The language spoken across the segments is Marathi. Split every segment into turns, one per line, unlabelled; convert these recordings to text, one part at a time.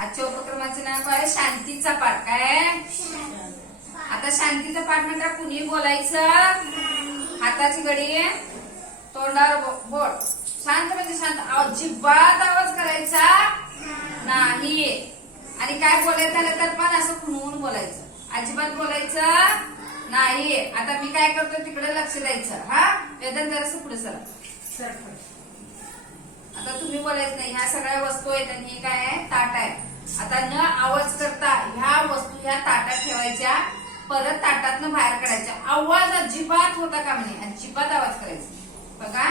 आजच्या उपक्रमाचं नाव काय शांतीचा पाठ. काय? आता शांतीचा पाठ म्हणजे कुणी बोलायचं? हाताची घडी तोंडावर बोट. शांत म्हणजे शांत. अजिबात आवाज करायचा नाही. आणि काय बोलायचं झालं तर पण असं खुणवून बोलायचं. अजिबात बोलायचं नाही. आता मी काय करतो तिकडे लक्ष द्यायचं. हा? वेदन जरासं पुढे सर सर आता तुम्ही बोलायचं नाही. ह्या सगळ्या वस्तू आहेत आणि हे काय आहे? ताट आहे. आता न आवाज करता ह्या वस्तू ह्या ताटात ठेवायच्या परत ताटातनं बाहेर काढायच्या. आवाज अजिबात होता का म्हणे अजिबात आवाज करायचा बघा.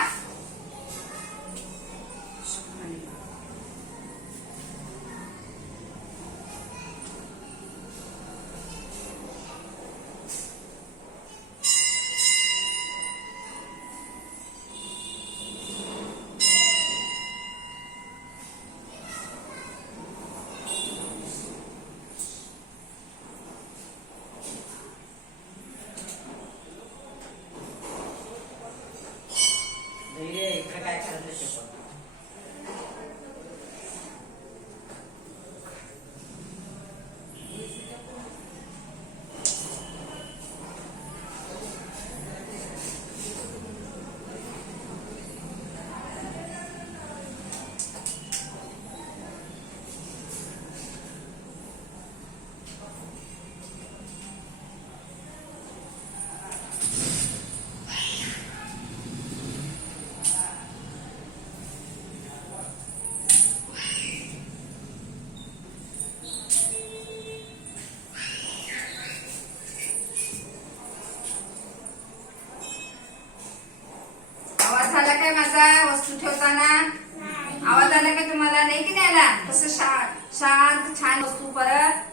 आवाज झाला काय माझा? वस्तू ठेवताना? आवाज आला काय तुम्हाला? नाही की नाही आला तसं शांत छान वस्तू परत.